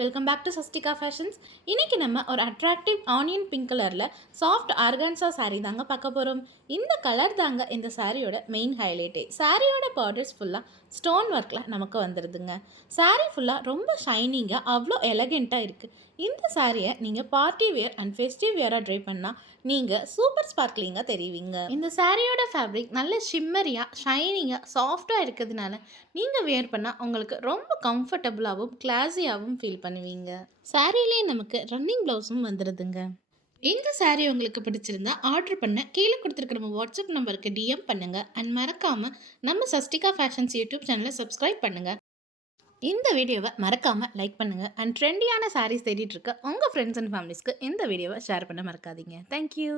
Welcome back to Sastika fashions. இன்றைக்கி நம்ம ஒரு அட்ராக்டிவ் ஆனியன் பிங்க் கலரில் சாஃப்ட் ஆர்கான்சா saree தாங்க பார்க்க போகிறோம். இந்த கலர் தாங்க இந்த சாரியோட மெயின் ஹைலைட்டே. சாரியோட பார்டர்ஸ் ஃபுல்லாக ஸ்டோன் ஒர்க்கில் நமக்கு வந்துடுதுங்க. சாரீ ஃபுல்லாக ரொம்ப ஷைனிங்காக அவ்வளோ எலகெண்ட்டாக இருக்குது. இந்த சாரியை நீங்கள் பார்ட்டி வேர் அண்ட் ஃபெஸ்டிவ் வேராக ட்ரை பண்ணால் நீங்கள் சூப்பர் ஸ்பார்க்லிங்காக தெரிவிங்க. இந்த சாரியோட ஃபேப்ரிக் நல்ல ஷிம்மரியாக ஷைனிங்காக சாஃப்டாக இருக்கிறதுனால நீங்கள் வேர் பண்ணால் உங்களுக்கு ரொம்ப கம்ஃபர்டபுளாகவும் கிளாஸியாகவும் ஃபீல் பண்ணுவீங்க. சாரிலே நமக்கு ரன்னிங் ப்ளவுஸும் வந்துடுதுங்க. இந்த சாரீ உங்களுக்கு பிடிச்சிருந்தா ஆர்டர் பண்ண கீழே கொடுத்துருக்க நம்ம வாட்ஸ்அப் நம்பருக்கு டிஎம் பண்ணுங்கள். அண்ட் மறக்காமல் நம்ம சஸ்டிகா ஃபேஷன்ஸ் யூடியூப் சேனலை சப்ஸ்கிரைப் பண்ணுங்கள். இந்த வீடியோவை மறக்காமல் லைக் பண்ணுங்கள். அண்ட் ட்ரெண்டியான சாரீஸ் தேடிட்டு இருக்க உங்கள் ஃப்ரெண்ட்ஸ் அண்ட் ஃபேமிலிஸ்க்கு இந்த வீடியோவை ஷேர் பண்ண மறக்காதீங்க. தேங்க்யூ.